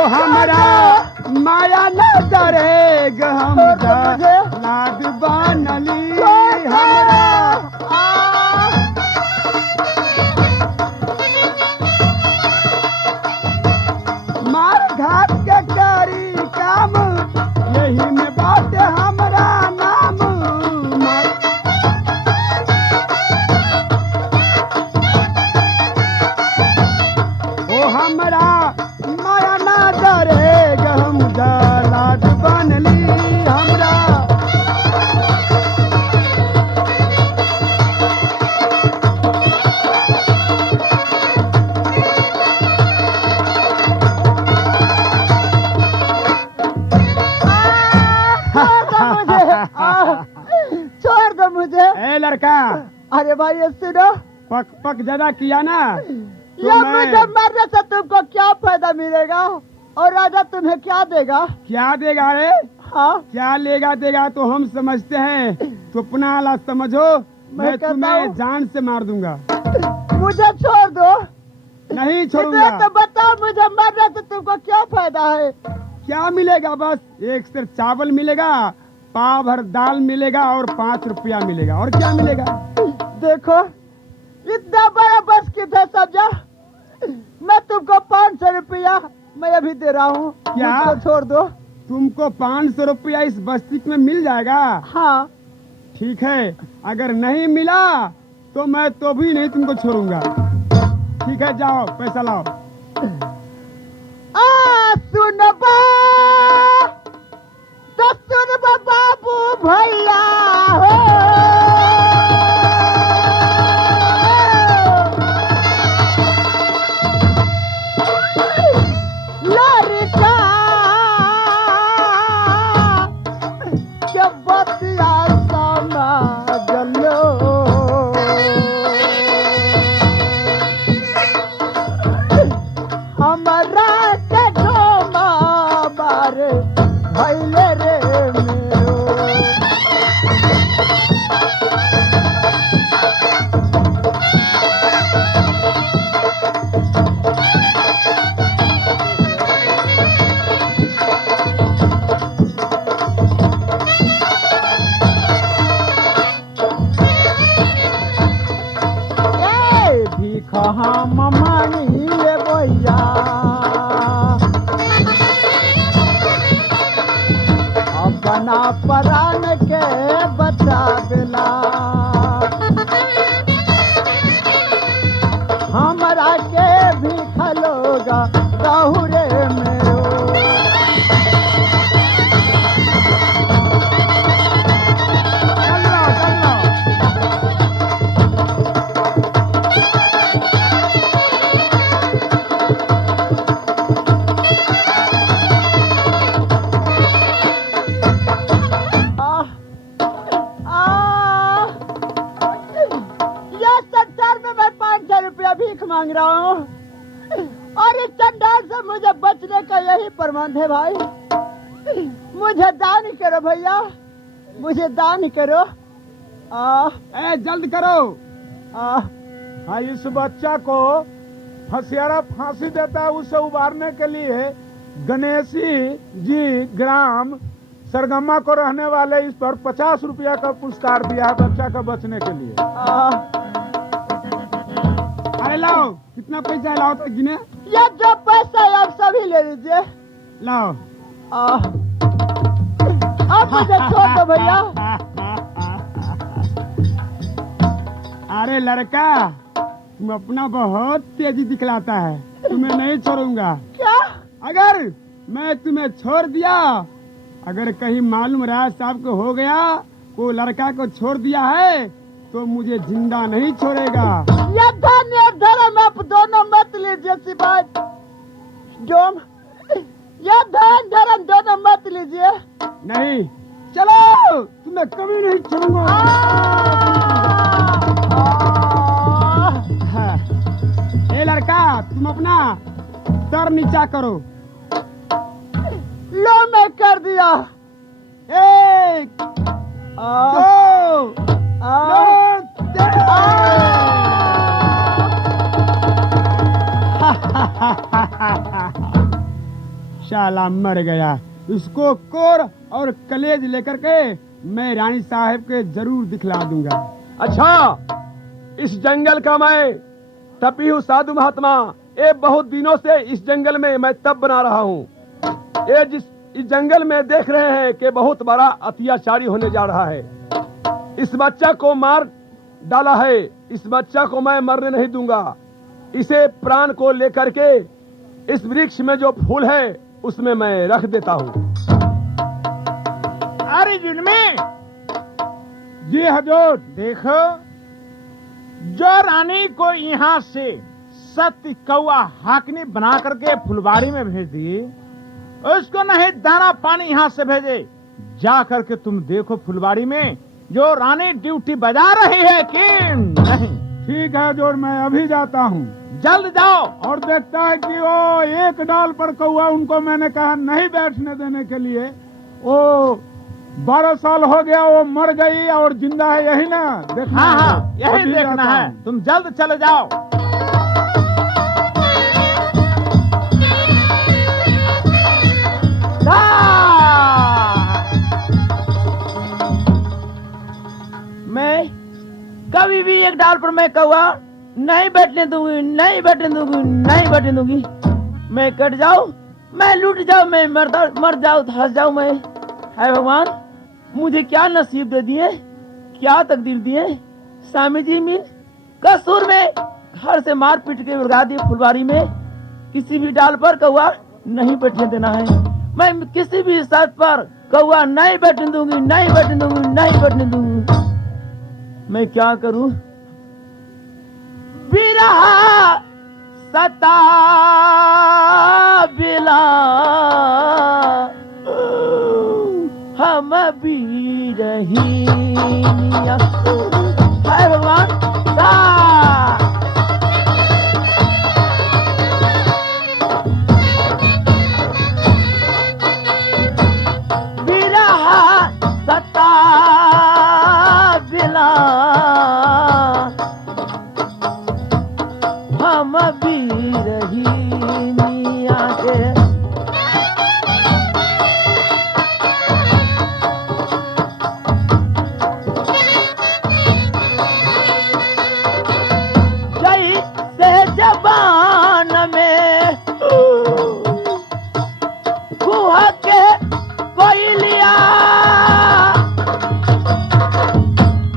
ओ हमरा माया न डरेग हम लाद बनली हमरा मार घाट के करी काम यही में बात हमरा नाम ओ हमरा माया ना डरेग हम लाद बनली हमरा छोड़ दो मुझे। ए लड़का अरे भाई ये सुनो, पक पक ज्यादा किया ना ये मुझे मरने से तुमको क्या फायदा मिलेगा और राजा तुम्हें क्या देगा? क्या देगा रे? हाँ क्या लेगा देगा तो हम समझते हैं, तो अपना हालात समझो। मैं तुम्हें जान से मार दूंगा। मुझे छोड़ दो। नहीं छोड़ूंगा। तो बताओ मुझे मरने से तुमको क्या फायदा है? क्या मिलेगा? बस एक सिर चावल मिलेगा, पाव भर दाल मिलेगा और 5 रुपया मिलेगा। और क्या मिलेगा? देखो इतना बड़ा बस कितना समझा, मैं तुमको 500 रुपया मैं अभी दे रहा हूँ। क्या? मुझको छोड़ दो। तुमको 500 रुपया इस बस्ती में मिल जाएगा? हाँ ठीक है, अगर नहीं मिला तो मैं तो भी नहीं तुमको छोड़ूंगा। ठीक है, जाओ पैसा लाओ। सुनबा तो सुनबा बाबू भैया हो, लड़का जब बतिया समझ लो, हमारा के ढोमा बारे भैले रे मेरो। भीख हम मांगिए भैया, अपना प्राण के बचावेला, हमरा के भीख लोगा दहुरे मेरो। भीख मांग रहा हूँ और इस चंडाल से मुझे बचने का यही प्रबंध है भाई। मुझे दान करो भैया, मुझे दान करो। जल्द करो। हाँ, इस बच्चा को फसियारा फांसी देता है, उसे उबारने के लिए गणेशी जी ग्राम सरगम्मा को रहने वाले इस पर 50 रुपया का पुरस्कार दिया है बच्चा का बचने के लिए। अरे लाओ, कितना पैसा लाओ तो गिने। ये जो पैसा है आप सभी ले लीजिए। लाओ। अब मुझे छोड़ दो भैया। अरे लड़का, तुम अपना बहुत तेजी दिखलाता है, तुम्हें नहीं छोड़ूंगा। क्या? अगर मैं तुम्हें छोड़ दिया, अगर कहीं मालूम राज साहब को हो गया वो लड़का को छोड़ दिया है तो मुझे जिंदा नहीं छोड़ेगा। ये धन और धर्म आप दोनों मत लीजिए सिपाही जोम, ये धन धर्म दोनों मत लीजिए। नहीं, चलो, तुम्हें कभी नहीं छोड़ूंगा। ए लड़का, तुम अपना सर नीचा करो। लो मैं कर दिया। 1 2 साला मर गया। उसको कोर और कलेज लेकर के मैं रानी साहब के जरूर दिखला दूंगा। अच्छा, इस जंगल का मैं तपी हूँ साधु महात्मा। ये बहुत दिनों से इस जंगल में मैं तप बना रहा हूँ। ये इस जंगल में देख रहे हैं कि बहुत बड़ा अत्याचारी होने जा रहा है। इस बच्चा को मार डाला है, इस बच्चा को मैं मरने नहीं दूंगा। इसे प्राण को लेकर के इस वृक्ष में जो फूल है उसमें मैं रख देता हूँ। अरे जिनमें जी हजूर, देखो जो रानी को यहाँ से सत्य कौआ हाकनी बना करके फुलवारी में भेज दी, उसको नहीं दाना पानी यहाँ से भेजे। जा करके तुम देखो फुलवारी में जो रानी ड्यूटी बजा रही है कि नहीं। ठीक है जोर, मैं अभी जाता हूँ। जल्द जाओ। और देखता है कि वो एक डाल पर कौआ उनको मैंने कहा नहीं बैठने देने के लिए, वो 12 साल हो गया, वो मर गई और जिंदा है, यही ना देखना। हाँ, यही देखना है। तुम जल्द चले जाओ। मैं कभी भी एक डाल पर मैं कौआ नहीं बैठने दूंगी, नहीं बैठने दूंगी, नहीं बैठने दूंगी। मैं कट जाऊं, मैं लूट जाऊं, मैं मर जाऊं, धस जाऊं। मैं है भगवान, मुझे क्या नसीब दे दिए, क्या तकदीर दिए। स्वामी जी मिल कसूर में घर से मार पीट के उड़ा दिए फुलवारी में। किसी भी डाल पर कौआ नहीं बैठने देना है। मैं किसी भी शर्त पर कौआ नहीं बैठने दूंगी, नहीं बैठने दूंगी, नहीं बैठने दूंगी। मैं क्या करूं? बिरहा सता बिला हम भी रही है भगवान। बिरहा सता बिला हम भी रही मिया के। जय से जबान में कुहा के कोई लिया,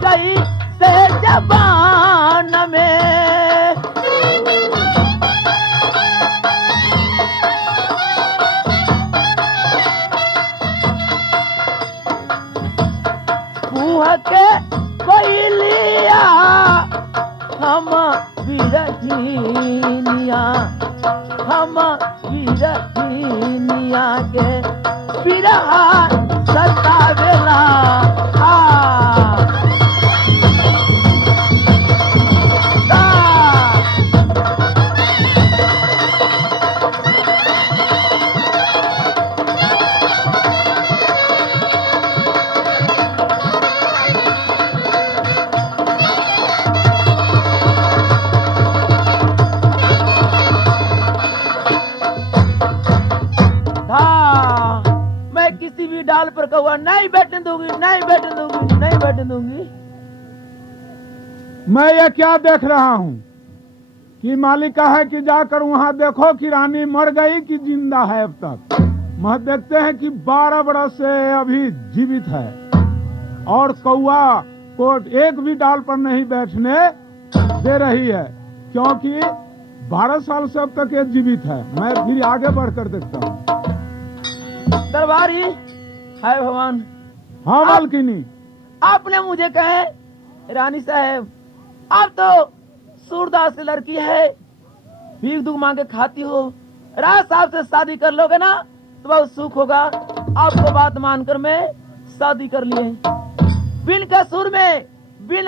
जय से जबान में के कोई लिया हम वीरहीनिया, हम वीरहीनिया के बिरहा सता बेला। डाल पर कौआ नहीं बैठने दूंगी, नहीं बैठने दूंगी, नहीं बैठने दूंगी। मैं ये क्या देख रहा हूँ कि मालिका है कि जाकर वहाँ देखो कि रानी मर गई कि जिंदा है अब तक। मैं देखते हैं कि 12 बरस से अभी जीवित है और कौआ को एक भी डाल पर नहीं बैठने दे रही है, क्योंकि 12 साल से अब तक ये जीवित है। मैं फिर आगे बढ़कर देखता हूँ। दरबारी हाय भगवान। हाँ मालकिनी, आपने मुझे कहे रानी साहब आप तो सूरदास की लड़की है, भीख दुख मांगे खाती हो, राज साहब से शादी कर लोगे ना तो बहुत सुख होगा। आपको बात मानकर मैं शादी कर लिए। बिन कसूर में, बिन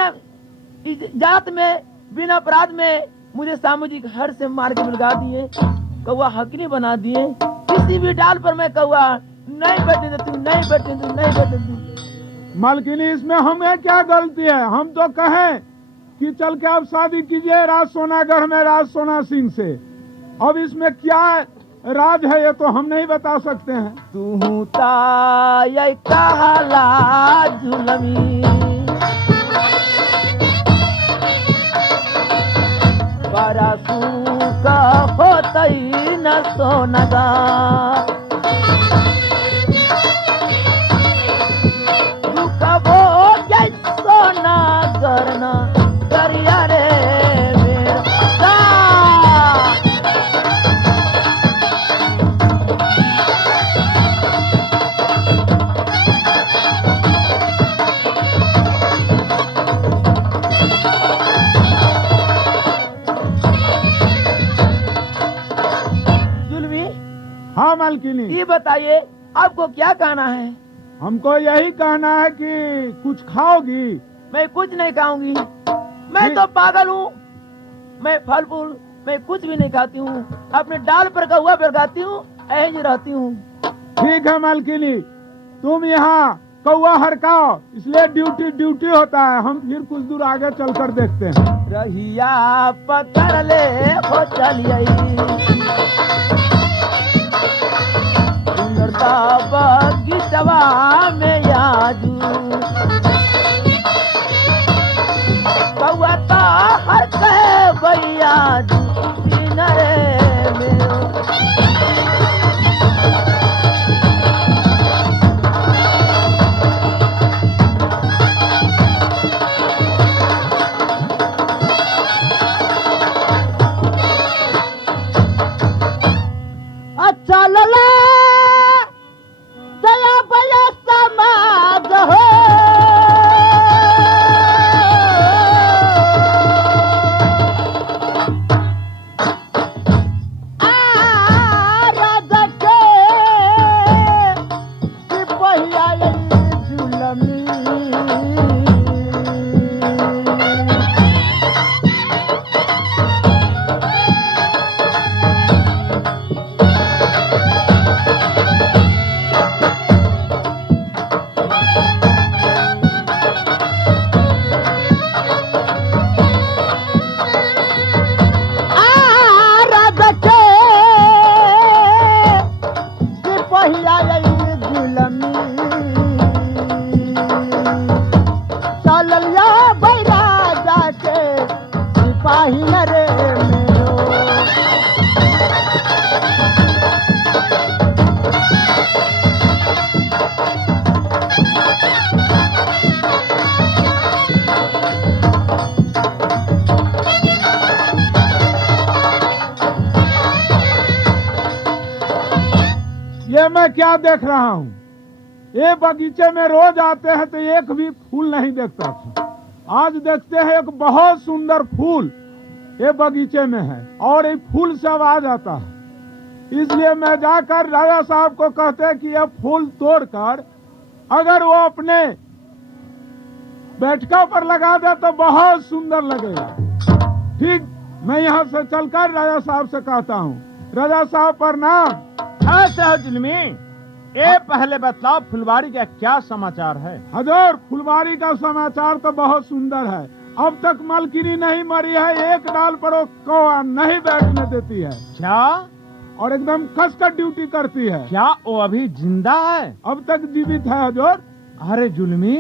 जात में, बिन अपराध में मुझे सामूजिक घर से मार के भुलगा दिए, कौआ हकनी बना दिए। किसी भी डाल पर मैं कौआ नहीं बैठने देती, नहीं बैठने दूं, नहीं बैठने दूं। मालकिनी इसमें हमें क्या गलती है? हम तो कहें कि चल के आप शादी कीजिए राज सोनागढ़ में राज सोना सिंह से। अब इसमें क्या राज है, ये तो हम नहीं बता सकते हैं। तू ताय कहला जुलमी बरसू का होतई न सोनगा तू कबो जै सोना करना करिया रे मेरा हाँ मालकिनी, ये बताइए आपको क्या कहना है? हमको यही कहना है कि कुछ खाओगी? मैं कुछ नहीं खाऊंगी, मैं तो पागल हूँ। मैं फल फूल मैं कुछ भी नहीं खाती हूँ, अपने डाल पर कौआ पर गाती हूँ, ऐसे रहती हूँ। ठीक है मालकिनी, तुम यहाँ कौआ हरकाओ, इसलिए ड्यूटी ड्यूटी होता है। हम फिर कुछ दूर आगे चलकर देखते हैं। रहिया पकड़ ले हो चलिए सुंदरता बगीचवा में आजू कौआ तो हर कहे भैया रे मेरो अच्छा लला दया भैया समाज हो राजा के सिपहिया जुलमी ये मैं क्या देख रहा हूँ? ये बगीचे में रोज आते हैं तो एक भी फूल नहीं देखता था। आज देखते हैं एक बहुत सुंदर फूल ये बगीचे में है और ये फूल से आवाज आता है। इसलिए मैं जाकर राजा साहब को कहते हैं कि यह फूल तोड़कर अगर वो अपने बैठका पर लगा दे तो बहुत सुंदर लगेगा। ठीक, मैं यहाँ से चलकर राजा साहब से कहता हूँ। राजा साहब प्रणाम। हाँ जुलमी, ये पहले बतलाओ फुलवारी का क्या समाचार है? हजूर, फुलवारी का समाचार तो बहुत सुंदर है। अब तक मलकिनी नहीं मरी है, एक डाल पर वो कौआ नहीं बैठने देती है। क्या? और एकदम कसकर ड्यूटी करती है। क्या वो अभी जिंदा है? अब तक जीवित है हजूर। अरे जुलमी,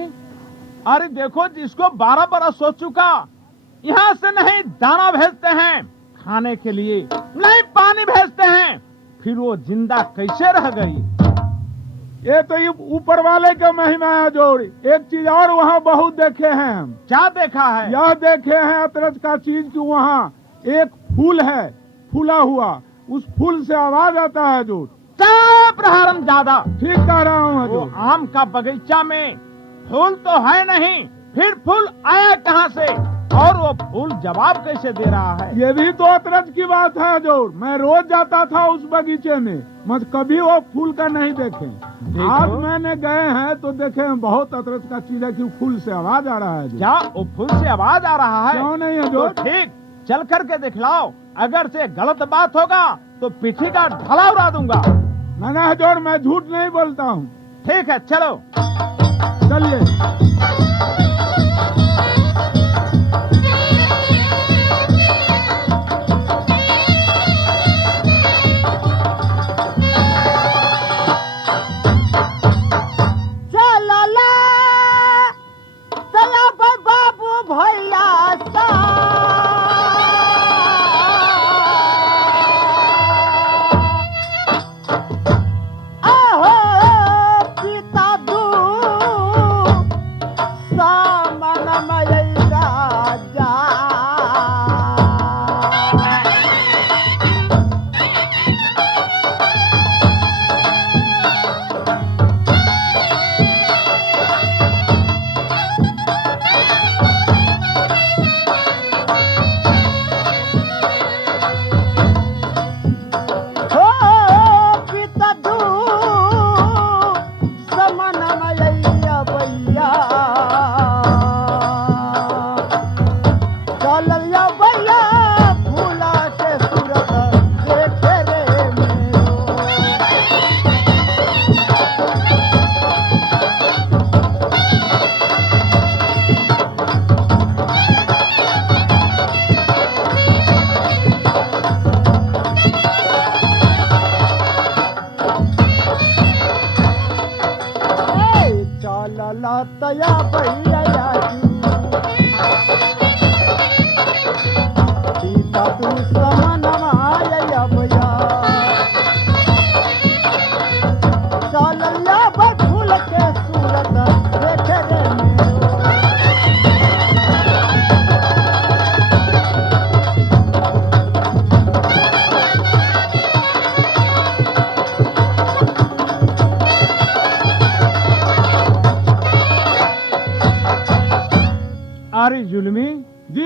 अरे देखो, जिसको 12 बरस हो चुका, यहाँ से नहीं दाना भेजते हैं खाने के लिए, नहीं पानी भेजते हैं, फिर वो जिंदा कैसे रह गई? ये तो ये ऊपर वाले का महिमा है हजूर। एक चीज और वहाँ बहुत देखे हैं हम। क्या देखा है? यह देखे हैं अतरज का चीज कि वहाँ एक फूल है फूला हुआ, उस फूल से आवाज आता है हजूर। प्रहारम ज्यादा ठीक कह रहा हूँ वो हजूर। आम का बगीचा में फूल तो है नहीं, फिर फूल आया कहाँ से और वो फूल जवाब कैसे दे रहा है? ये भी तो अतरज की बात है हजूर। मैं रोज जाता था उस बगीचे में, मत कभी वो फूल का नहीं देखे। आज मैंने गए हैं तो देखे हैं बहुत अतरज का चीज है कि फूल से आवाज आ रहा है हजूर। क्या वो फूल से आवाज आ रहा है? क्यों नहीं तो हजूर? ठीक, चल करके दिखलाओ। अगर से गलत बात होगा तो पीठी का ढला उड़ा दूंगा। मैंने हजूर, मैं झूठ नहीं बोलता हूँ। ठीक है, चलो। चलिए।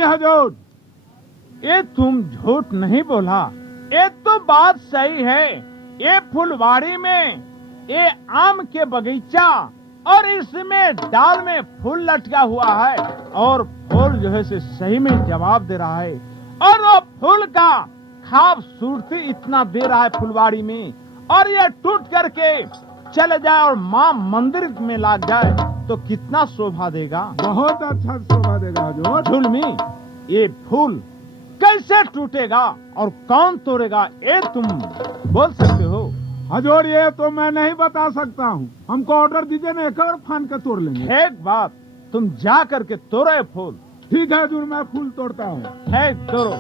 हजूर। ये तुम झूठ नहीं बोला, ये तो बात सही है। ये फुलवाड़ी में ये आम के बगीचा और इसमें डाल में फूल लटका हुआ है और फूल जो है से सही में जवाब दे रहा है और वो फूल का खूबसूरती इतना दे रहा है फुलवाड़ी में, और ये टूट करके चले जाए और माँ मंदिर में लाग जाए तो कितना शोभा देगा। बहुत अच्छा शोभा देगा हजूर। जुल्मी, ये फूल कैसे टूटेगा और कौन तोड़ेगा, ये तुम बोल सकते हो? हजूर ये तो मैं नहीं बता सकता हूँ, हमको ऑर्डर दीजिए ना, एक और फान के तोड़ लेंगे। एक बात, तुम जा करके तोड़े फूल। ठीक है हजूर, मैं फूल तोड़ता हूँ। है तोड़ो।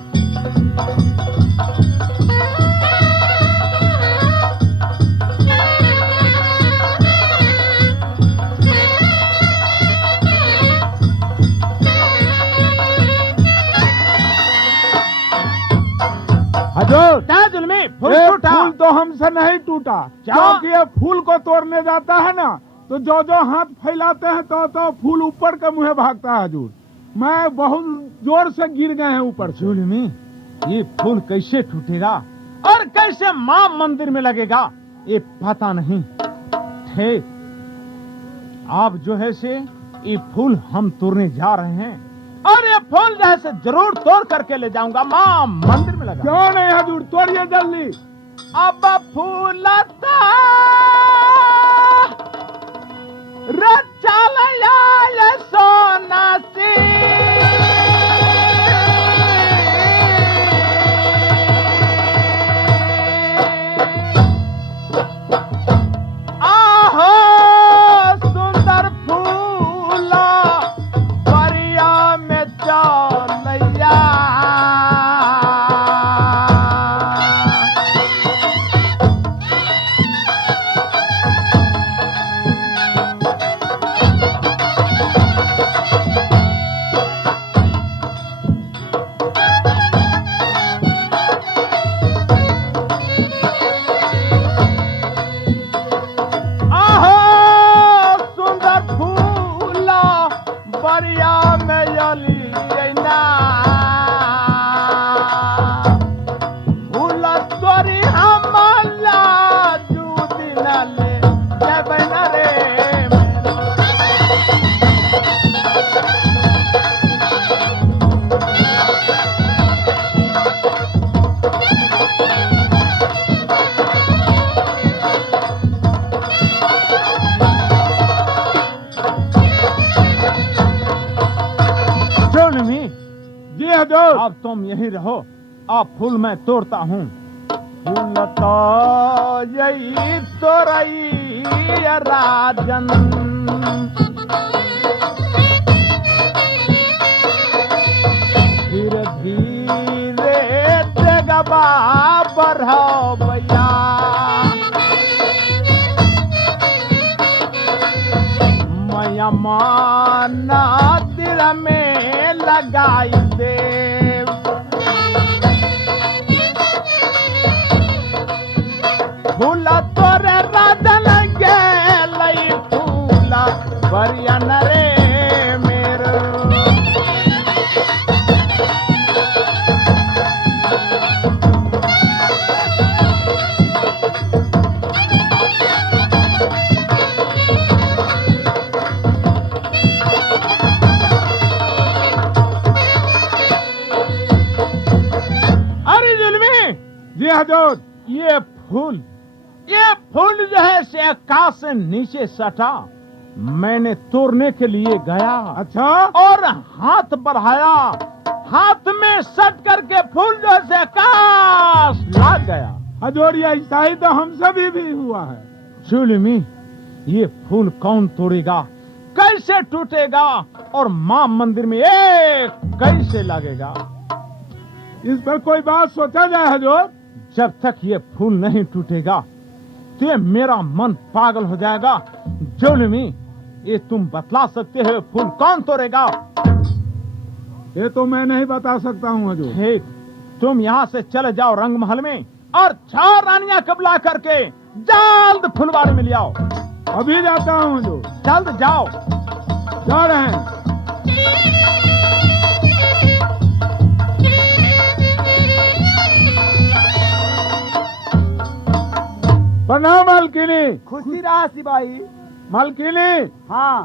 हजूर क्या जुल्मी, फूल ये टूटा? फूल तो हमसे नहीं टूटा, क्या? क्योंकि ये फूल को तोड़ने जाता है ना तो जो जो हाथ फैलाते हैं तो फूल ऊपर के मुँह भागता है हजूर। मैं बहुत जोर से गिर गए हैं ऊपर से। जुल्मी, ये फूल कैसे टूटेगा और कैसे माँ मंदिर में लगेगा, ये पता नहीं। ठीक, आप जो है से ये फूल हम तोड़ने जा रहे हैं और ये फूल जो है से जरूर तोड़ करके ले जाऊंगा, माँ मंदिर में लगा। क्यों नहीं हजूर, तोड़िए जल्दी। अब फूलता रचालया ये सोना सी आहो सुंदर फूला परिया में चलैया। आहो सुंदर फूला बरिया में यलियना फूल तोरी हमला जुदी न ले जबै न रे जुल्मी, जी हजूर। अब तुम यही रहो, अब फूल मैं तोड़ता हूँ। फूल तो यही तोरई राजन धीरे धीरे जगबा बढ़ो भैया। मैया माना दिल में लगाई दे फूला तोरे राजन गेलई फूला बरिया न रे मेरो। अरे जुल्मी, जी हजूर। ये फूल जो है से आकाश से नीचे सटा, मैंने तोड़ने के लिए गया। अच्छा, और हाथ बढ़ाया, हाथ में सट करके फूल जो है से आकाश लाग गया। हजूर ये ऐसा ही तो हमसे भी हुआ है। जुल्मी, ये फूल कौन तोड़ेगा, कैसे टूटेगा और माँ मंदिर में एक कैसे लगेगा? इस पर कोई बात सोचा जाए हजूर। जब तक ये फूल नहीं टूटेगा तो ये मेरा मन पागल हो जाएगा। जुल्मी, ये तुम बतला सकते हो फूल कौन तोड़ेगा? ये तो मैं नहीं बता सकता हूँ हजूर। ठीक, तुम यहाँ से चले जाओ रंग महल में और 4 रानियां कबला करके जल्द फुलवाड़ी में ले आओ। अभी जाता हूँ हजूर। जल्द जाओ। जा रहे हैं। प्रणाम मालकिनी। खुशी रहा सिपाही। मालकिनी, हाँ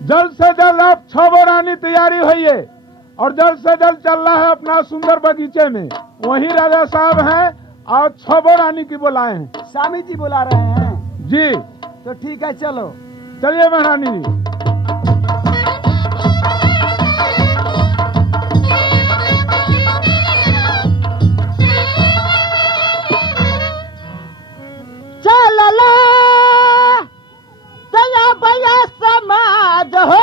जल्द से जल्द आप 6 बोरानी तैयारी होइए और जल्द से जल्द चलना है अपना सुंदर बगीचे में। वही राजा साहब हैं और 6 बोरानी की बुलाए हैं। स्वामी जी बुला रहे हैं। जी तो ठीक है, चलो। चलिए महारानी जी। चलला तया भैया समाज हो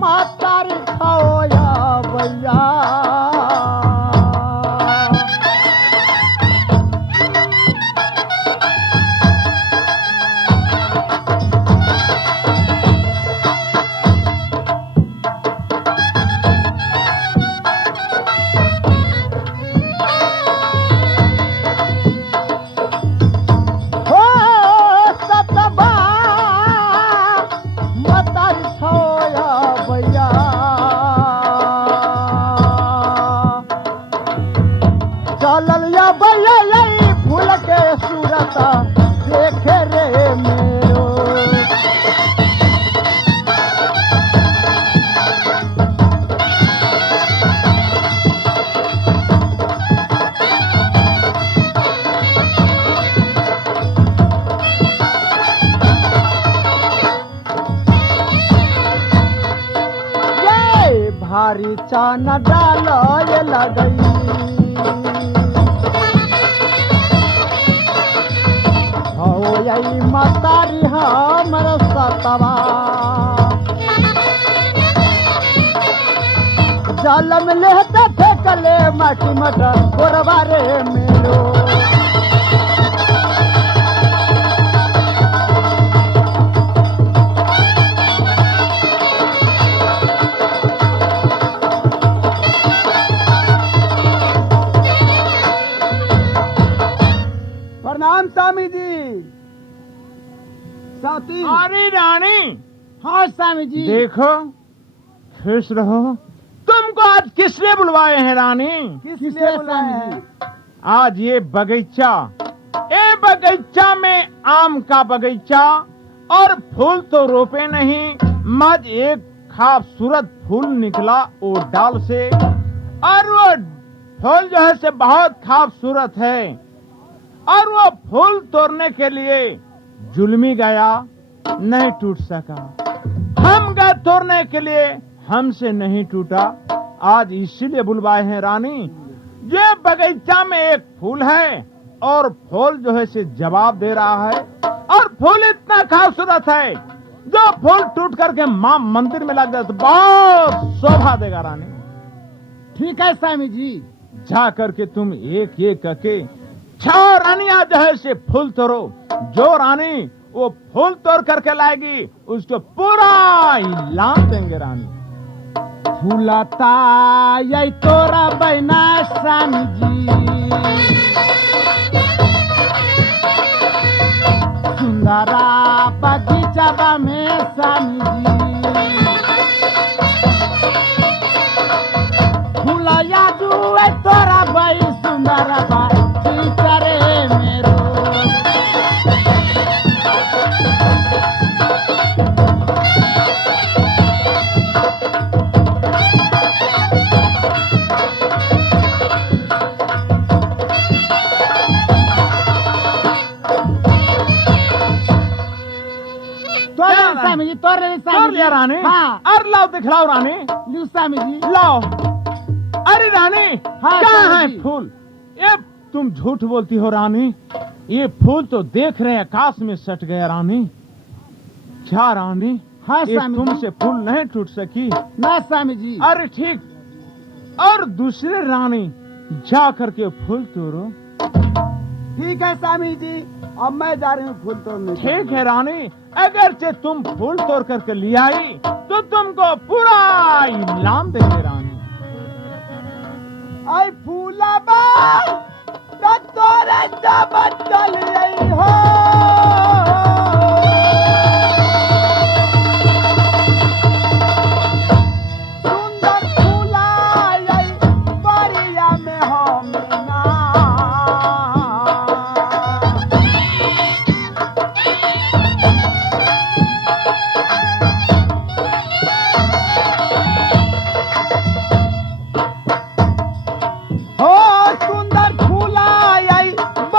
मातारी खाओया भैया हो सतबा मातारी खाओया भैया चलल या भैया यही फूल के सूरत देखे रे मेरो ये भारी चान डाल ये लगई हो यही मातारी हमर सतवा जल में लेते फेंकले माटी मटर गोरवा रे मेरो प्रणाम स्वामी जी। साथी। अरे रानी, हाँ स्वामी जी। देखो खुश रहो। तुमको आज किसने बुलवाए हैं रानी? किसने बुलाए हैं? आज ये बगीचा में आम का बगीचा और फूल तो रोपे नहीं, मज एक खूबसूरत फूल निकला वो डाल से, और वो फूल जो है से बहुत खूबसूरत है, और वो फूल तोड़ने के लिए जुल्मी गया, नहीं टूट सका। हम गए तोड़ने के लिए, हमसे नहीं टूटा। आज इसीलिए बुलवाए हैं रानी। ये बगीचा में एक फूल है और फूल जो है से जवाब दे रहा है, और फूल इतना खूबसूरत है जो फूल टूट करके मां मंदिर में लग गया तो बहुत शोभा देगा रानी। ठीक है स्वामी जी। जा करके तुम एक एक करके 6 रानियां जो है से फूल तोड़ो। जो रानी वो फूल तोड़ करके लाएगी उसको पूरा इनाम देंगे रानी। फूलता यही तोरा बहना स्वामी जी सुंदरा बगीचा में स्वामी जी फूलया जुए तोरा बई सुंदरा बगीचा रे मेरो स्वामी जी तोड़ रहे तोड़ लिया रानी। हाँ अरे लाओ दिखलाओ रानी, लू स्वामी जी लाओ। अरे रानी हाँ, क्या स्वामी है जी। फूल? ये तुम झूठ बोलती हो रानी। ये फूल तो देख रहे आकाश में सट गया रानी। क्या रानी? हाँ ये स्वामी जी। तुमसे फूल नहीं टूट सकी। ना स्वामी जी अरे ठीक, और दूसरे रानी जा करके फूल तोड़ो। ठीक है स्वामी जी, अब मैं जा रही हूँ फूल तोड़ने। ठीक है रानी, अगर से तुम फूल तोड़ करके ले आई तो तुमको पूरा इनाम देंगे रानी। आई फूला बा तो तोरे जब चल रही हो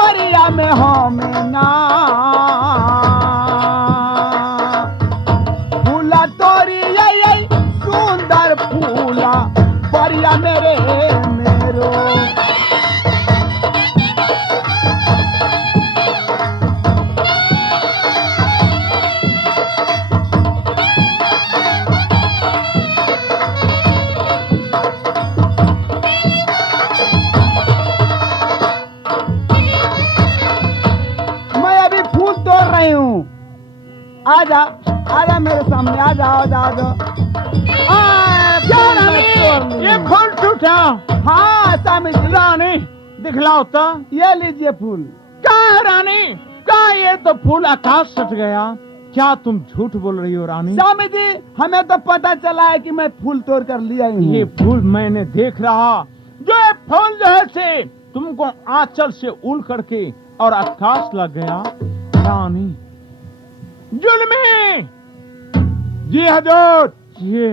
तोरिया में हमें ना फूला तोरी यही सुंदर फूला परिया मेरे मेरो मैं अभी फूल तोड़ रही हूँ आजा आजा मेरे सामने आजा आजा आजा क्या रानी ये फूल टूटा हाँ स्वामी जी रानी दिखलाओ तो ये लीजिए फूल क्या है रानी क्या ये तो फूल आकाश सट गया क्या तुम झूठ बोल रही हो रानी स्वामी जी हमें तो पता चला है कि मैं फूल तोड़ कर लिया हूँ ये फूल मैंने देख रहा जो ये फूल जो है से तुमको आंचल से उड़ करके और आकाश लग गया रानी जुल्मी जी हजूर। ये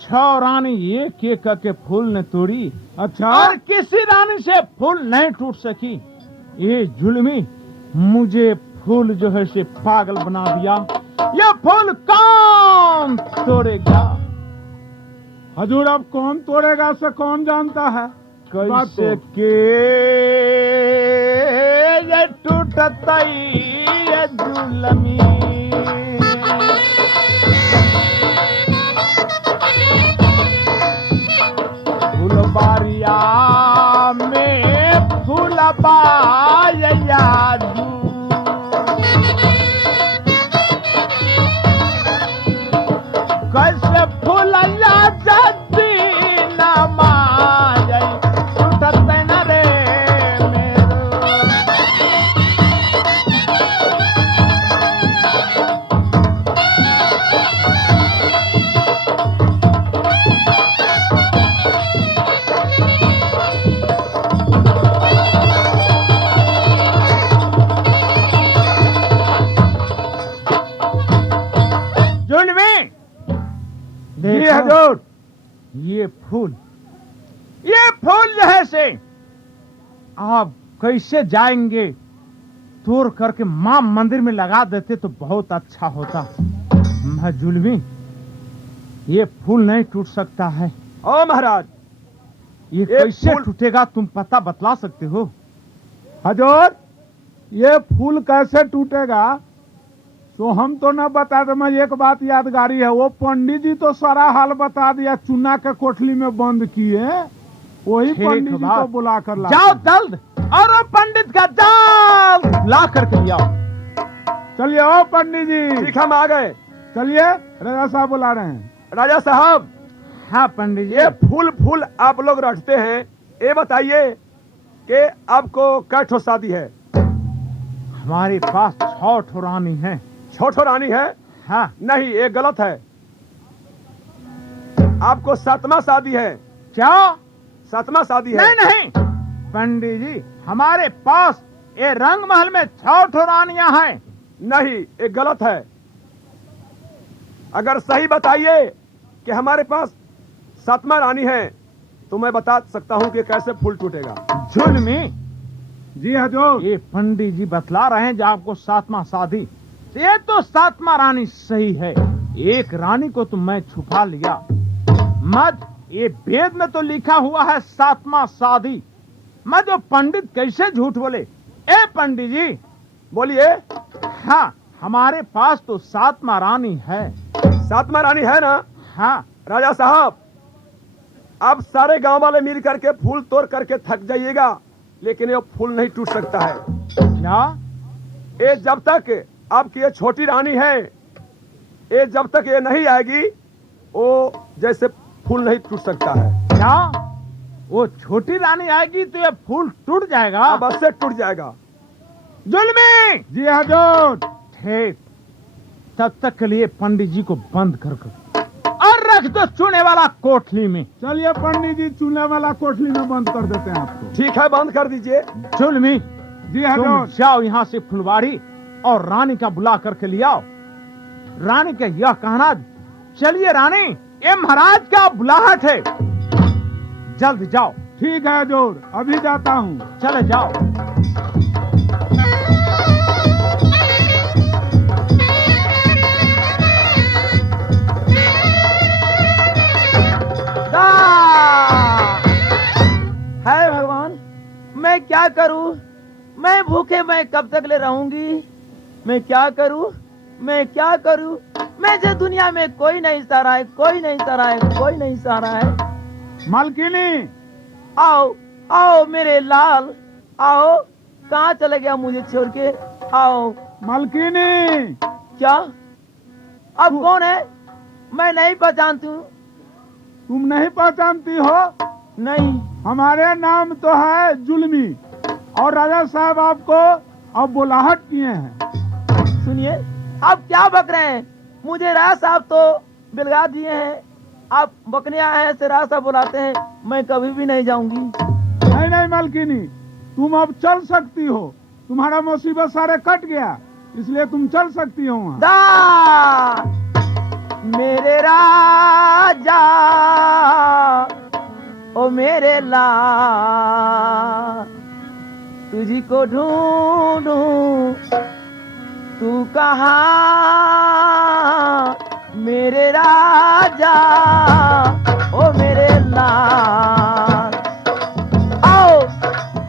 छह रानी एक एक करके फूल ने तोड़ी अच्छा और किसी रानी से फूल नहीं टूट सकी ये जुल्मी मुझे फूल जो है से पागल बना दिया ये फूल कौन तोड़ेगा हजूर, अब कौन तोड़ेगा से कौन जानता है? बात कैसे तो- के ये टूटता ये जुलमी फुलबारिया में फूलबाया कैसे फूलया जदी न माय टूटत न रे मेरो जुलमी जी देखो, हजूर। ये फूल जो है से आप कैसे जाएंगे तोड़ करके मां मंदिर में लगा देते तो बहुत अच्छा होता मैं जुलमी ये फूल नहीं टूट सकता है ओ महाराज, ये ये कैसे फूल- टूटेगा तुम पता बतला सकते हो हजूर, ये फूल कैसे टूटेगा तो हम तो न बता दे। मैं एक बात यादगारी है, वो पंडित जी तो सारा हाल बता दिया, चुना के कोठली में बंद किए, वही ठीक पंडित जी बात। को बुला कर ला। जाओ जल्द और वो पंडित का जाल ला करके ले आओ चलिए ओ पंडित जी, ठीक, हम आ गए। चलिए राजा साहब बुला रहे हैं। राजा साहब, हाँ पंडित जी ये फूल आप लोग रटते हैं, ये बताइए कि आपको कै ठो शादी है? हमारे पास 6 ठो रानी है छोटो रानी है? हाँ नहीं, ये गलत है। आपको 7वां शादी है। क्या 7वां शादी है? नहीं नहीं पंडित जी हमारे पास ये रंग महल में 6 ठो रानियां हैं नहीं, ये गलत है। अगर सही बताइए कि हमारे पास 7वां रानी है तो मैं बता सकता हूं कि कैसे फूल टूटेगा। जुल्मी जी हजूर। ये पंडित जी बतला रहे हैं जो आपको 7वां शादी, ये तो 7वां रानी सही है। एक रानी को तो मैं छुपा लिया मत, ये वेद में तो लिखा हुआ है 7वां शादी। मैं जो पंडित कैसे झूठ बोले? ए पंडित जी बोलिए। हाँ हमारे पास तो 7वां रानी है। 7वां रानी है ना? हाँ राजा साहब, आप सारे गांव वाले मिल करके फूल तोड़ करके थक जाइएगा, लेकिन ये फूल नहीं टूट सकता है। क्या ये जब तक आपकी ये छोटी रानी है, ये जब तक ये नहीं आएगी, वो जैसे फूल नहीं टूट सकता है। क्या वो छोटी रानी आएगी तो ये फूल टूट जाएगा? अब से टूट जाएगा। जुल्मी जी हजूर। ठीक, तब तक के लिए पंडित जी को बंद कर और रख दो चुने वाला कोठली में। चलिए पंडित जी, चूल्हे वाला कोठली में बंद कर देते हैं आपको। ठीक है, बंद कर दीजिए। जुल्मी जी तुम हजूर। जाओ यहाँ से फुलवाड़ी और रानी का बुला करके ले आओ। रानी का यह कहना, चलिए रानी ये महाराज का बुलाहट है, जल्द जाओ। ठीक है हजूर, अभी जाता हूँ। चले जाओ। करूं? मैं भूखे मैं कब तक ले रहूंगी? मैं क्या करूं? मैं क्या करूं? मुझे दुनिया में कोई नहीं सहारा है, कोई नहीं सहारा है, कोई नहीं सहारा है। मालकिनी, आओ आओ मेरे लाल, आओ। कहाँ चले गया मुझे छोड़ के? आओ। मालकिनी, क्या? अब कौन है? मैं नहीं पहचानती हूँ। तुम नहीं पहचानती हो? नहीं। हमारे नाम तो है जुल्मी, और राजा साहब आपको अब बुलाहट किए हैं। सुनिए, आप क्या बक रहे हैं? मुझे राज साहब तो बिलगा दिए हैं, आप बकने आए हैं से राज साहब बुलाते हैं। मैं कभी भी नहीं जाऊंगी। नहीं नहीं मालकिनी, तुम अब चल सकती हो। तुम्हारा मुसीबत सारे कट गया, इसलिए तुम चल सकती हो वहाँ। दा मेरे राजा, ओ मेरे लाल, तुझी को ढूंढूं, तू कहाँ मेरे राजा, ओ मेरे लाल। आओ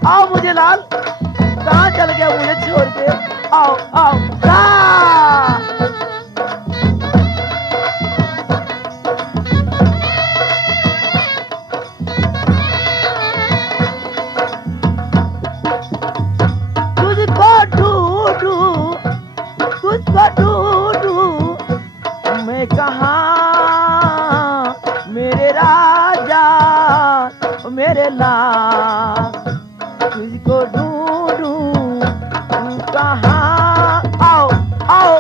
आओ मुझे लाल, कहाँ चल गया मुझे छोड़ के? आओ आओ। तुझको ढूंढूं, तुझको ढूंढूं, मैं कहाँ मेरे राजा, मेरे लाल, तुझको ढूंढूं, तू कहाँ? आओ आओ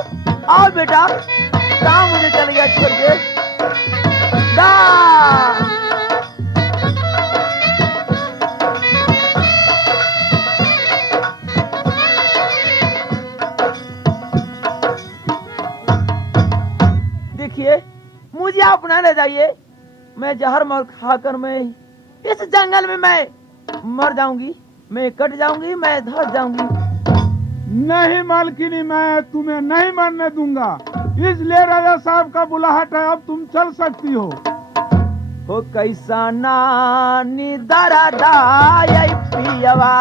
आओ बेटा, कहाँ मुझे चल गया छोड़ के? दा देखिए, मुझे आप ना ले जाइए। मैं जहर मर खाकर मैं इस जंगल में मैं मर जाऊंगी, मैं कट जाऊंगी, मैं धस जाऊंगी। नहीं मालकिनी, मैं तुम्हें नहीं मरने दूंगा, इसलिए राजा साहब का बुलाहट है। अब तुम चल सकती हो। हो कैसा नानी दरदाई पियवा,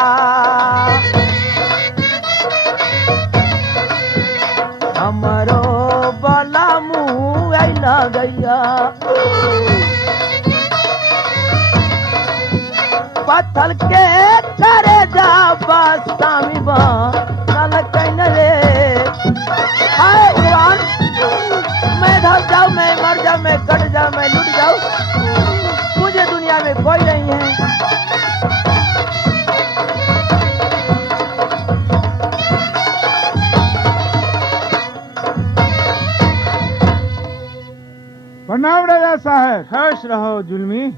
हमरो बला मुँह आइला गैया, पत्थर के करे जा बस्तामी बा नल कैन रे। हाय भगवान, मैं धस जाऊं, मैं मर जाऊं, मैं कट जाऊं, मैं लुट जाऊं, मुझे दुनिया में कोई नहीं है। प्रणाम राजा साहब। खुश रहो जुल्मी,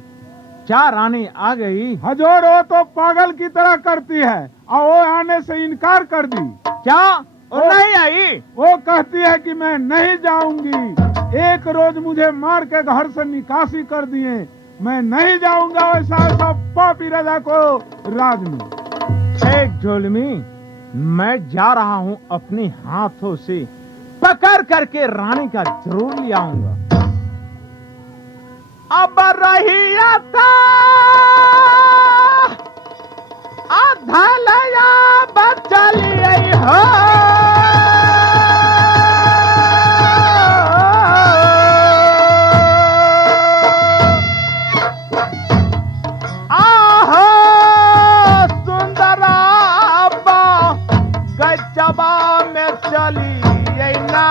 क्या रानी आ गई? हजूर, वो तो पागल की तरह करती है और वो आने से इनकार कर दी। क्या? और नहीं आई? वो कहती है कि मैं नहीं जाऊंगी। एक रोज मुझे मार के घर से निकासी कर दिए। मैं नहीं जाऊंगा वैसा ऐसा पापी राजा को राज में। एक जुल्मी, मैं जा रहा हूँ, अपने हाथों से पकड़ करके रानी का जरूर ले आऊंगा। अब रही आता आधा लया बचली हो, आहो सुंदरा गजबा में चली ना।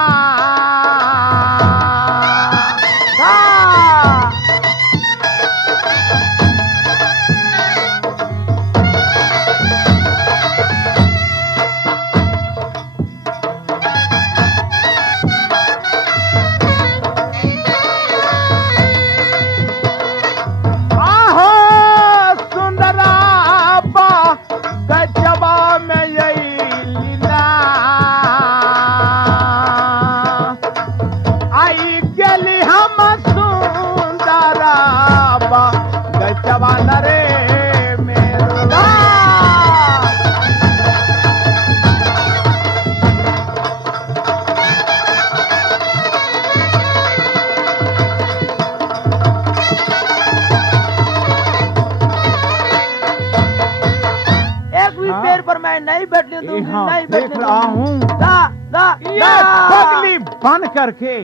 हाँ नहीं देख बैठने रहा दूंगी। हूँ ना ना ये ना। पगली बन करके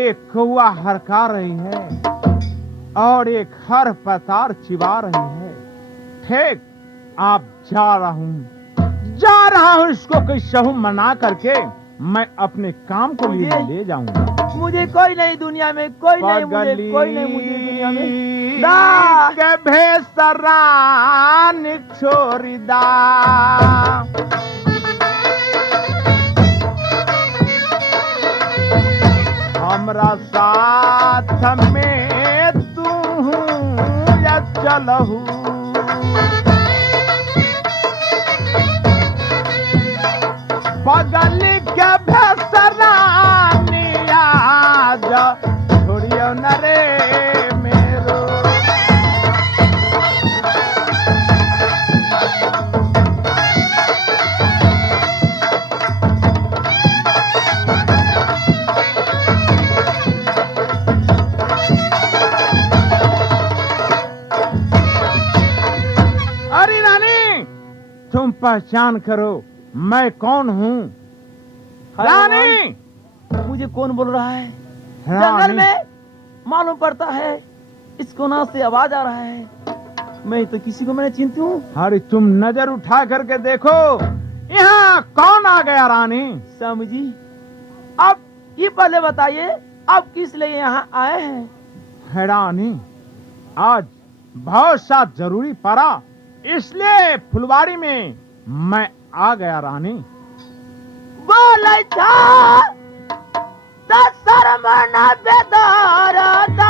एक कौआ हरका रही है और एक खर पतार चिबा रही है। ठीक, आप जा रहा हूँ इसको कैसे मना करके मैं अपने काम को लिए ले जाऊंगा। मुझे कोई नहीं दुनिया में, कोई नहीं मुझे दुनिया में। ना के भेसरा छोड़दा हमरा साथ में तू या चलहू बगल के भेसरा निया छोड़ियो न रे मेरो। अरे रानी, तुम पहचान करो मैं कौन हूँ। रानी, मुझे कौन बोल रहा है? रानी। जंगल में मालूम पड़ता है इस कोना से आवाज आ रहा है। मैं तो किसी को मैंने चिंती हूँ। अरे तुम नजर उठा करके देखो यहाँ कौन आ गया। रानी स्वामी जी, आप ये पहले बताइए आप किस लिए यहाँ आए हैं? है रानी, आज बहुत सा जरूरी पड़ा इसलिए फुलवाड़ी में मैं आ गया। रानी बोले था शर्म न बेदारदा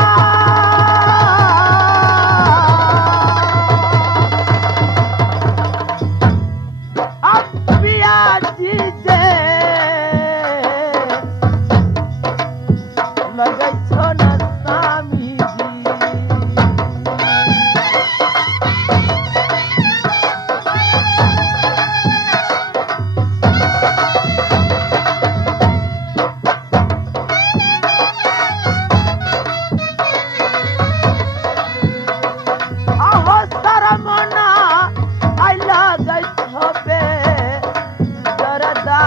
अब पिया जी जे लगे छो न स्वामी जी। आहो शर्मना आइला गई छबे दरदा।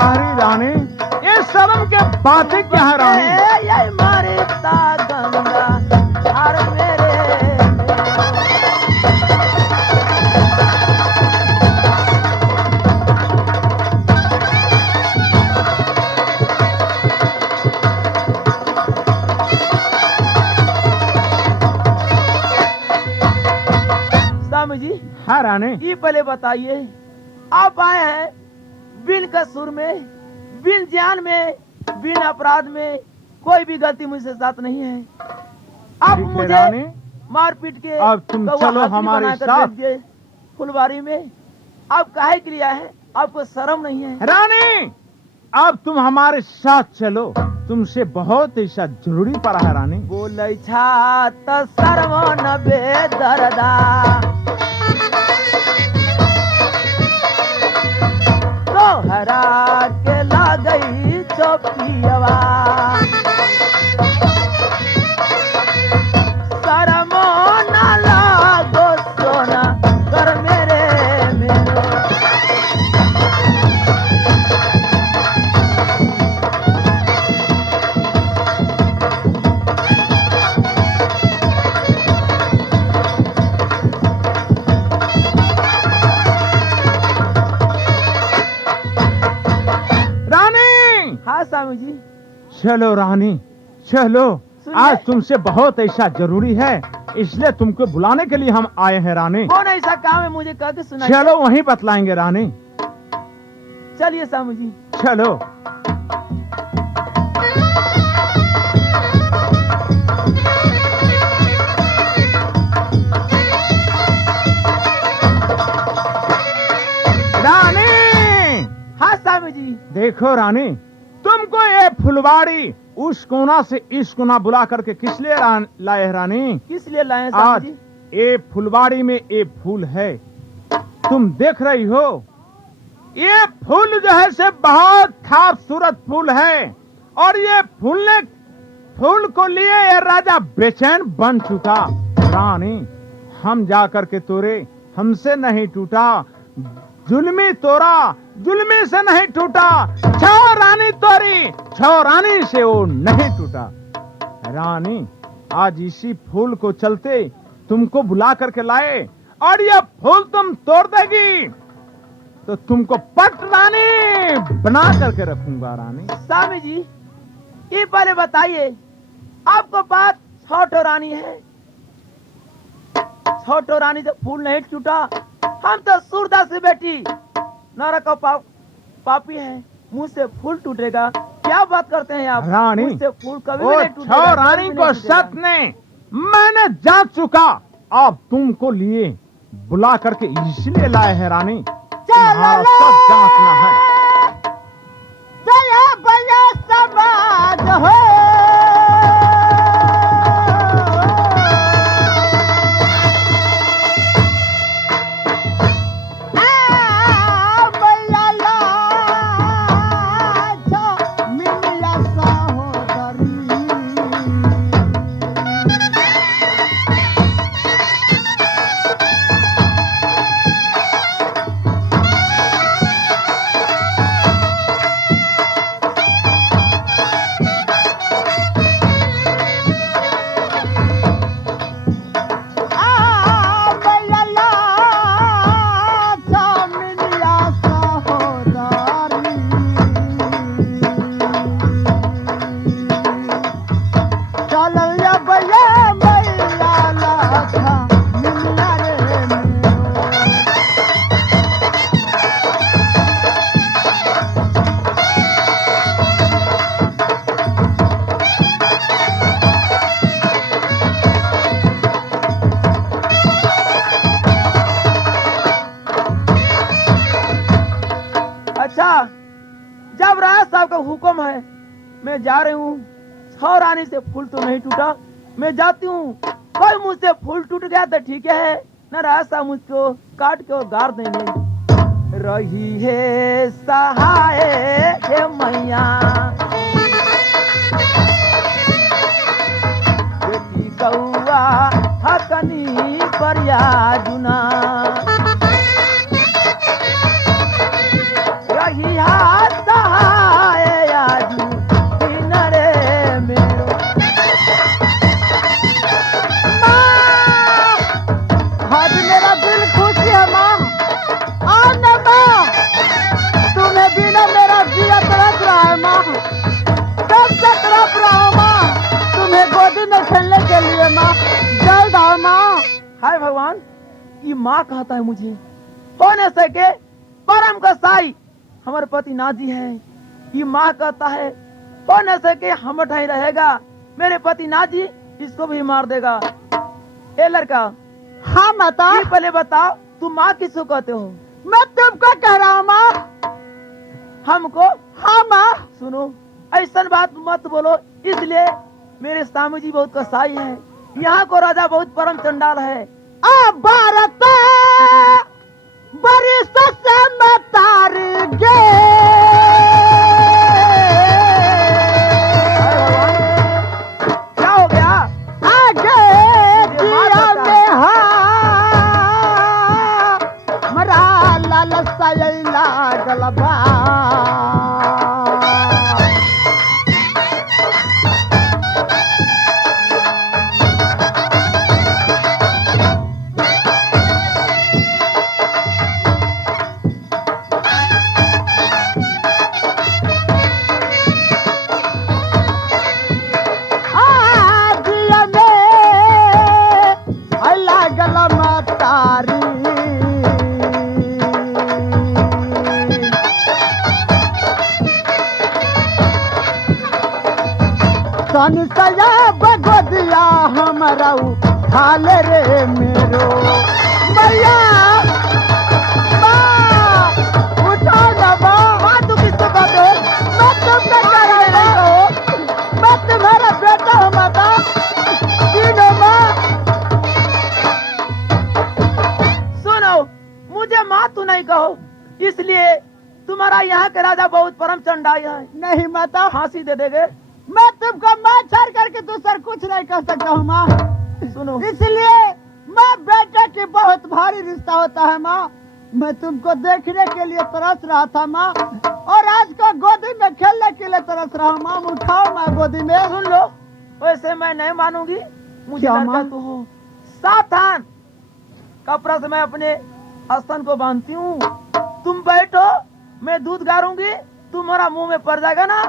अरे रानी, ये शर्म के बातें क्या है रानी? ये मरता गंगा हर मेरे स्वामी जी, हाँ रानी, ये पहले बताइए आप आए हैं बिन कसूर में, बिन जान में, बिन अपराध में, कोई भी गलती मुझसे साथ नहीं है। आप ठीक है मुझे रानी। मार पीट के अब तुम कौवा चलो हाथी हमारे बनाकर साथ। भेज दिए फुलवारी में। आप काहे के लिए आए हैं? आपको शर्म नहीं है? रानी, अब तुम हमारे साथ चलो, तुमसे बहुत ऐसा जरूरी पड़ा है। रानी बोले छा त शर्म न बेदरदा तोहरा के लागई चौकियवा शर्म न लागो सोना कर मेरे मेरो। हाँ स्वामी जी, चलो रानी, चलो। सुनिए। आज तुमसे बहुत ऐसा जरूरी है इसलिए तुमको बुलाने के लिए हम आए हैं। रानी कौन ऐसा काम है मुझे कह के सुनाइए। चलो वहीं बतलाएंगे। रानी चलिए स्वामी जी। चलो। रानी, हाँ स्वामी जी। देखो रानी, तुमको ये फुलवाड़ी उस कोना से इस कोना बुला करके किस लिए लाए हैं रानी? किस लिए लाए हैं आज स्वामी जी? ये फुलवाड़ी में ये फूल है, तुम देख रही हो। ये फूल जो है से बहुत खूबसूरत फूल है और ये फूल को लिए ये राजा बेचैन बन चुका। रानी, हम जा करके तोरे हमसे नहीं टूटा, जुल्मी तोरा जुल्मी से नहीं टूटा, छो रानी तोरी छो रानी से वो नहीं टूटा। रानी आज इसी फूल को चलते तुमको बुला करके लाए और ये फूल तुम तोड़ देगी तो तुमको पट रानी बना करके रखूंगा। रानी स्वामी जी, ये पहले बताइए, आपको पास 6 ठो रानी है, 6 ठो रानी से फूल नहीं टूटा। हम तो सूरदास की बेटी नरक पापी है, मुंह से फूल टूटेगा? क्या बात करते हैं आप? रानी, मुंह से फूल कभी वो भी नहीं टूटेगा, छो कभी रानी भी को नहीं टूटेगा। सत ने मैंने जांच चुका, अब तुमको लिए बुला करके इसलिए लाए हैं रानी, तुम्हारा सब जांचना है। जय भैया समाज हो, जब राज साहब का हुक्म है, मैं जा रही हूँ। 6 रानी से फूल तो नहीं टूटा, मैं जाती हूँ। कोई मुझसे फूल टूट गया तो ठीक है, न राज साहब मुझको काट के और गाड़ देंगे। रही है सहाय हे मैया, बेटी गौआ हकनी परिया जुना, रही हाथ सहाय आजू किनारे मेरो। माँ, आज मेरा दिल खुश है माँ, आओ ना माँ, तुम्हें बिना मेरा जिया तड़प रहा है माँ, कब से तड़प रहा हूँ माँ, तुम्हें गोदी में खेलने के लिए माँ, जल्द आओ माँ। हाय भगवान, ये माँ कहता है मुझे, होने सके परम कसाई हमारे पति नाजी है। ये माँ कहता है हो न सके हम ही रहेगा, मेरे पति नाजी इसको भी मार देगा। ए लड़का, हाँ माता, ये पहले बताओ तुम माँ किसको कहते हो? मैं तुमको कह रहा हूँ माँ। हमको? हाँ माँ। सुनो, ऐसा बात मत बोलो, इसलिए मेरे स्वामी जी बहुत कसाई है, यहाँ को राजा बहुत परम चंडाल है। भारत बरिस से मतार गे, क्या हो गया? आगे जिया में मरा लालसा लागल बा। बगोदिया हमारा हाल रे मेरो मैया, उठो ना माँ, तू किसको कहते हो? मैं तुमसे कह रही हूँ, मैं तुम्हारा बेटा हूँ माता, सुनो माँ। सुनो, मुझे माँ तू नहीं कहो, इसलिए तुम्हारा यहाँ के राजा बहुत परम चंडाई है। नहीं माता, फांसी दे देंगे। मैं तुमको माँ छोड़ करके दूसरा कुछ नहीं कर सकता हूँ माँ। सुनो, इसलिए माँ बेटे की बहुत भारी रिश्ता होता है माँ, मैं तुमको देखने के लिए तरस रहा था माँ, और आज को गोदी में खेलने के लिए तरस रहा हूँ। माँ उठाओ माँ गोदी में। सुन लो, वैसे मैं नहीं मानूंगी। मुझे क्या लड़का माँ? तो हो। सावधान, कपड़ा से मैं अपने स्तन को बांधती हूँ। तुम बैठो, मैं दूध गारूंगी, तुम्हारा मुंह में पड़ जाएगा ना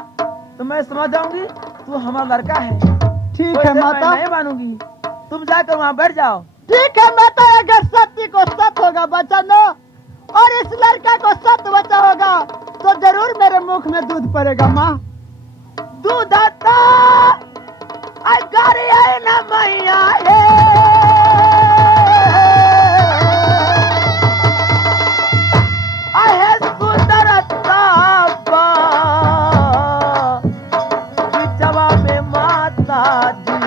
तो मैं समझ जाऊंगी तू हमारा लड़का है। ठीक वैसे है मैं माता। नहीं मानूंगी। तुम जाकर वहाँ बैठ जाओ। ठीक है माता, अगर सत्य को सत्य होगा वचन और इस लड़का को सत्य वचन होगा तो जरूर मेरे मुख में दूध पड़ेगा माँ। दूध आता अगर आए ना मैया है, आहे सुंदरता बिचवा में माता जी।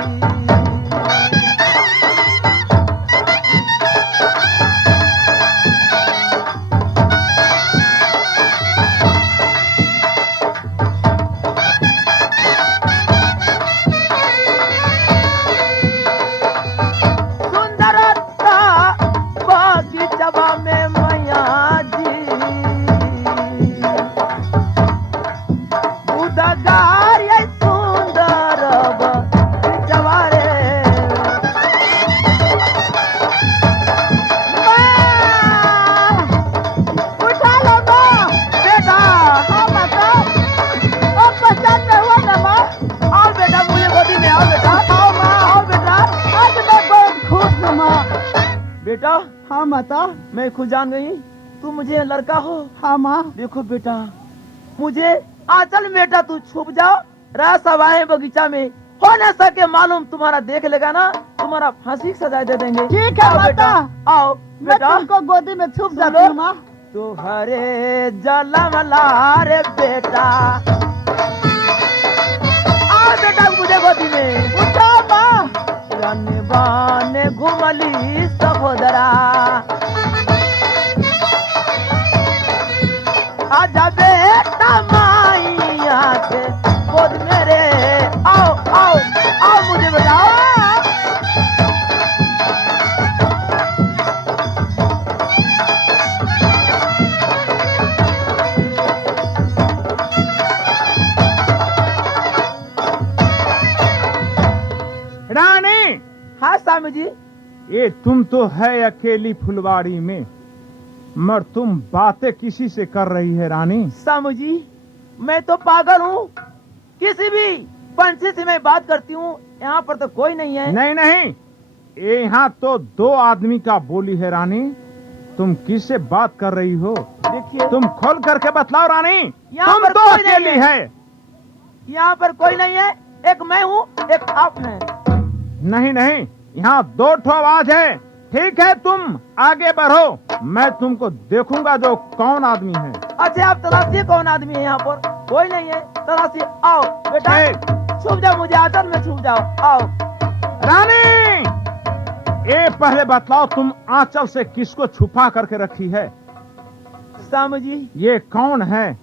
सुंदरता बगीचवा में मैया जी। उदगार ये सुंदर बगीचवा रे। उठा लो माँ। बेटा, हाँ माता, अब पसंद में हुआ ना माँ। आओ बेटा, मुझे गोदी में आओ बेटा। आओ माँ, आओ बेटा। आज मैं बहुत खुश हूँ माँ। बेटा, हाँ माता। मैं खुद जान गई तू मुझे लड़का हो। हाँ माँ। देखो बेटा, मुझे आंचल में बेटा तू छुप जाओ, रात सवाए बगीचा में हो न सके मालूम, तुम्हारा देख लेगा ना तुम्हारा फांसी की सजा दे देंगे। ठीक है आओ बेटा, माता। आओ मैं बेटा। तुमको गोदी में छुप जाती लो। हूँ माँ। तुम्हारे जलमला रे बेटा, आओ बेटा मुझे गोदी में। उठो माँ। रन बाने घुमली सहोदरा, आजा बेटा माइया के गोद मेरे। आओ आओ आओ मुझे बताओ। रानी, हाँ स्वामी जी। ये तुम तो है अकेली फुलवाड़ी में, मगर तुम बातें किसी से कर रही है रानी? स्वामी जी, मैं तो पागल हूँ, किसी भी पंछी से मैं बात करती हूँ, यहाँ पर तो कोई नहीं है। नहीं नहीं, ये यहाँ तो दो आदमी का बोली है रानी। तुम किससे बात कर रही हो? देखिए, तुम खोल करके बतलाओ रानी। यहाँ तुम पर तो कोई नहीं अकेली है। यहाँ पर कोई नहीं है, एक मैं हूँ, एक आप हैं। नहीं नहीं, यहाँ दो ठो आवाज है। ठीक है, तुम आगे बढ़ो, मैं तुमको देखूंगा जो कौन आदमी है। अच्छा, आप तलाशिए कौन आदमी है यहाँ पर? कोई नहीं है, तलाशिए। आओ बेटा, ठीक। छुप जाओ, मुझे आंचल में छुप जाओ। आओ। रानी, ये पहले बतलाओ, तुम आंचल से किसको छुपा करके रखी है? स्वामी जी, ये कौन है?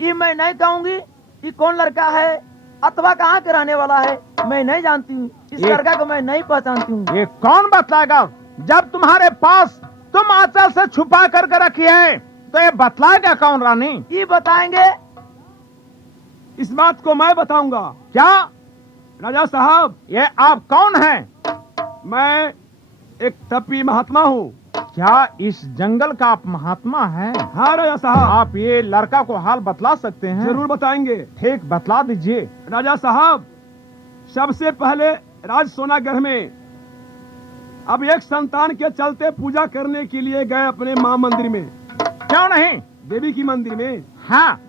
ये मैं नहीं कहूँगी ये कौन लड़का है अथवा कहाँ के रहने वाला है, मैं नहीं जानती हूँ। इस ये- लड़का को मैं नहीं पहचानती हूँ। ये कौन बतलाएगा? जब तुम्हारे पास तुम आंचल से छुपा करके रखी है तो ये बतलाएगा कौन रानी? ये बताएंगे। इस बात को मैं बताऊंगा। क्या? राजा साहब, ये आप कौन हैं? मैं एक तपी महात्मा हूँ। क्या इस जंगल का आप महात्मा हैं? हाँ राजा साहब, आप ये लड़का को हाल बतला सकते हैं? जरूर बताएंगे। ठीक, बतला दीजिए। राजा साहब, सबसे पहले राज सोनागढ़ में अब एक संतान के चलते पूजा करने के लिए गए अपने माँ मंदिर में, क्यों नहीं? देवी की मंदिर में। हाँ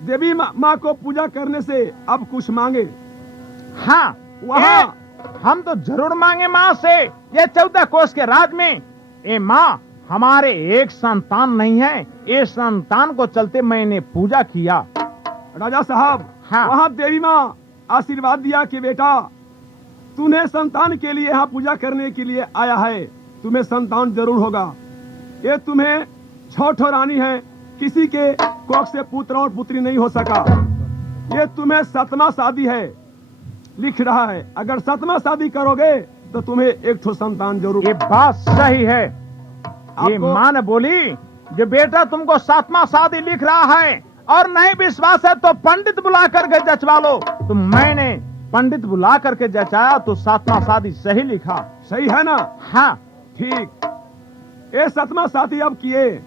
देवी माँ को पूजा करने से अब कुछ मांगे। हाँ, वहाँ हम तो जरूर मांगे माँ से। ये 14 कोस के राज में ए माँ, हमारे एक संतान नहीं है, ये संतान को चलते मैंने पूजा किया। राजा साहब, हाँ। वहाँ देवी माँ आशीर्वाद दिया कि बेटा तूने संतान के लिए यहाँ पूजा करने के लिए आया है, तुम्हें संतान जरूर होगा। ये तुम्हें 6 ठो रानी है, किसी के कोख से पुत्र और पुत्री नहीं हो सका। ये तुम्हें 7वां शादी है, लिख रहा है। अगर 7वां शादी करोगे तो तुम्हें 1 ठो संतान जरूर। ये बात सही है। आपको- माँ ने बोली कि बेटा तुमको 7वां शादी लिख रहा है और नहीं विश्वास है तो पंडित बुला करके जचवा लो। तो मैंने पंडित बुला करके जचाया तो 7वां शादी सही लिखा। सही है ना? हाँ ठीक। ये 7वां शादी अब किए,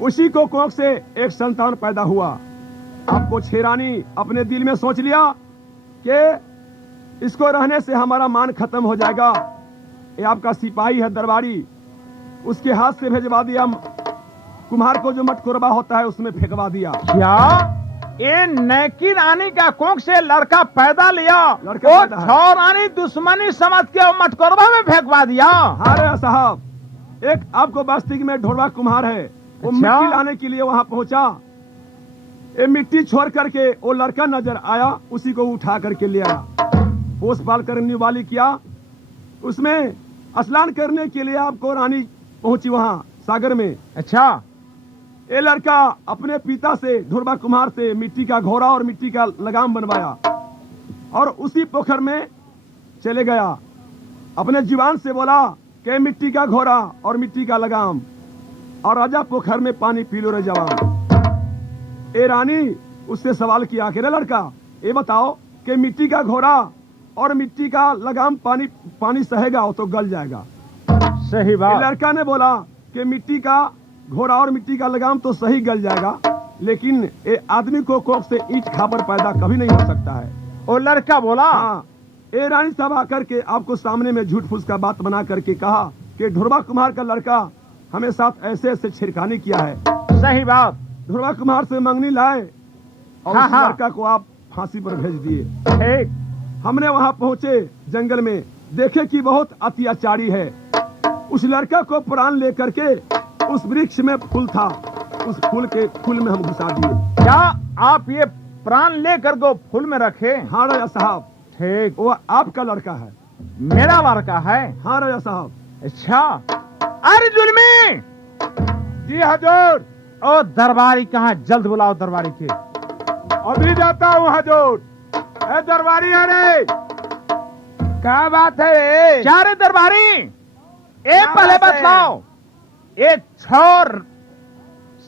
उसी को कोख से एक संतान पैदा हुआ। आपको छेरानी अपने दिल में सोच लिया कि इसको रहने से हमारा मान खत्म हो जाएगा। ये आपका सिपाही है दरबारी, उसके हाथ से भेजवा दिया। कुम्हार को जो मटकोरबा होता है उसमें फेंकवा दिया। क्या ये नैकी रानी का कोख से लड़का पैदा लिया? लड़का वो पैदा है। छौ रानी दुश्मनी समझ के वो मटकोरबा में फेंकवा दिया। हाँ रे साहब, एक आपको बस्ती में ढोरवा कुम्हार है, वो अच्छा। मिट्टी लाने के लिए वहां पहुंचा। ये मिट्टी छोड़ करके वो लड़का नजर आया, उसी को उठा करके ले आया। पोस पाल करने वाली किया, उसमें स्नान करने के लिए आपको रानी पहुंची वहां सागर में। अच्छा ये लड़का अपने पिता से ढोरवा कुम्हार से मिट्टी का घोड़ा और मिट्टी का लगाम बनवाया और उसी पोखर में चले गया। अपने जुबान से बोला कि मिट्टी का घोड़ा और मिट्टी का लगाम, और राजा पोखर में पानी पी लो रे जवान। ए रानी उससे सवाल किया कि रे लड़का, ये बताओ कि मिट्टी का घोड़ा और मिट्टी का लगाम पानी सहेगा वो तो गल जाएगा। सही ये बात। लड़का ने बोला कि मिट्टी का घोड़ा और मिट्टी का लगाम तो सही गल जाएगा, लेकिन ये आदमी को कोख से ईंट खाबर पैदा कभी नहीं हो सकता है। वो लड़का बोला हाँ, ये रानी साहब आकर के आपको सामने में झूठ फूस का बात बना करके कहा कि ढोरवा कुम्हार का लड़का हमें साथ ऐसे ऐसे छिड़कानी किया है। सही बात। ढोरवा कुम्हार से मंगनी लाए और हाँ, उस हाँ। लड़का को आप फांसी पर भेज दिए। ठीक। हमने वहां पहुंचे जंगल में, देखे कि बहुत अत्याचारी है। उस लड़का को प्राण लेकर के उस वृक्ष में फूल था, उस फूल में हम घुसा दिए। क्या आप ये प्राण लेकर को फूल में रखे? हाँ राजा साहब, ठीक। वो आपका लड़का है। मेरा लड़का है? हाँ राजा साहब। अच्छा। अरे जुल्मी! जी हजूर। ओ दरबारी कहाँ? जल्द बुलाओ दरबारी के। अभी जाता हूँ हजूर। ए दरबारी, अरे क्या बात है रे? क्या रे दरबारी? एक पहले बात है? बतलाओ, ये छोर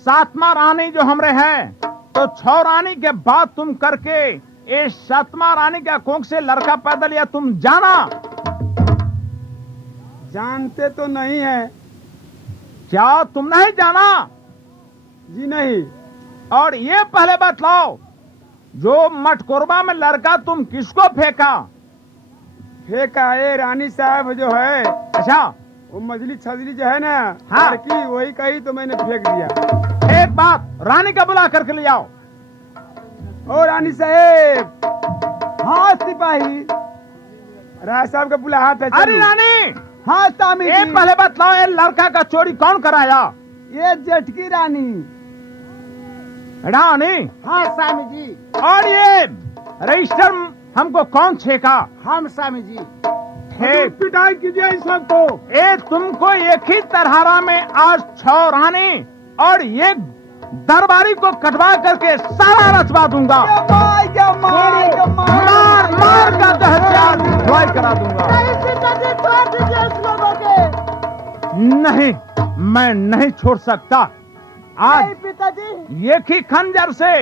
7वां रानी जो हमरे है, तो 6 रानी के बाद तुम करके ये 7वां रानी का कोख से लड़का पैदा लिया, तुम जाना? जानते तो नहीं है क्या तुम नहीं जाना? जी, नहीं। और ये पहले बतलाओ, जो मटकोरबा में लड़का तुम किसको फेंका? फेंका ये रानी साहब जो है, अच्छा, वो मछली छजली जो है ना, हाँ। लड़की वही कही तो मैंने फेंक दिया। एक बात, रानी का बुला करके ले आओ। ओ रानी साहेब। हाँ सिपाही। राय साहब का बुला हाथ है। अरे रानी, हाँ स्वामी ये जी। पहले बतलाओ, ये लड़का का चोरी कौन कराया? ये जेठकी रानी। रानी। हाँ स्वामी जी। और ये रजिस्टर हमको कौन छेका? हम स्वामी जी। ठीक। पिटाई कीजिए इन सबको। ये तुमको एक ही तरहारा में आज 6 रानी और ये दरबारी को कटवा करके सारा रचवा दूंगा। मार मार का दहत्यार ढुलाई करा दूंगा। नहीं पिताजी, छोड़ दीजिए इस लोगों के। नहीं, मैं नहीं छोड़ सकता। नहीं आज पिताजी। एक ही खंजर से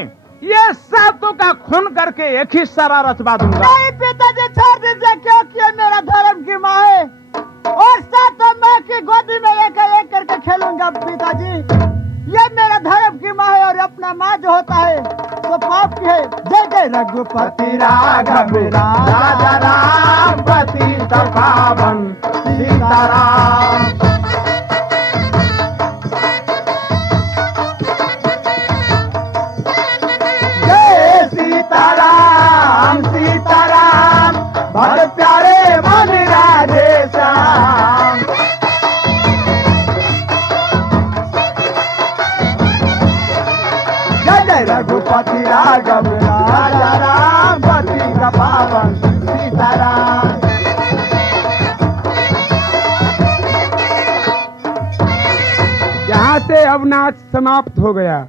ये सातों का खून करके एक ही सारा रचवा दूंगा। नहीं पिताजी, छोड़ दीजिए, क्योंकि ये मेरा धर्म की माँ है और सातों माँ की गोदी में एक एक करके खेलूंगा पिताजी। ये मेरा धर्म की माँ है और अपना माँ जो होता है तो पाप की है। जय जय रघुपति राघव राजा राम पति पावन सीताराम। जय सीताराम सीताराम, बड़ प्यारे मन राधे श्याम। जय जय रघुपति राघव राजा राम पति पावन सीताराम। यहाँ से अब नाच समाप्त हो गया।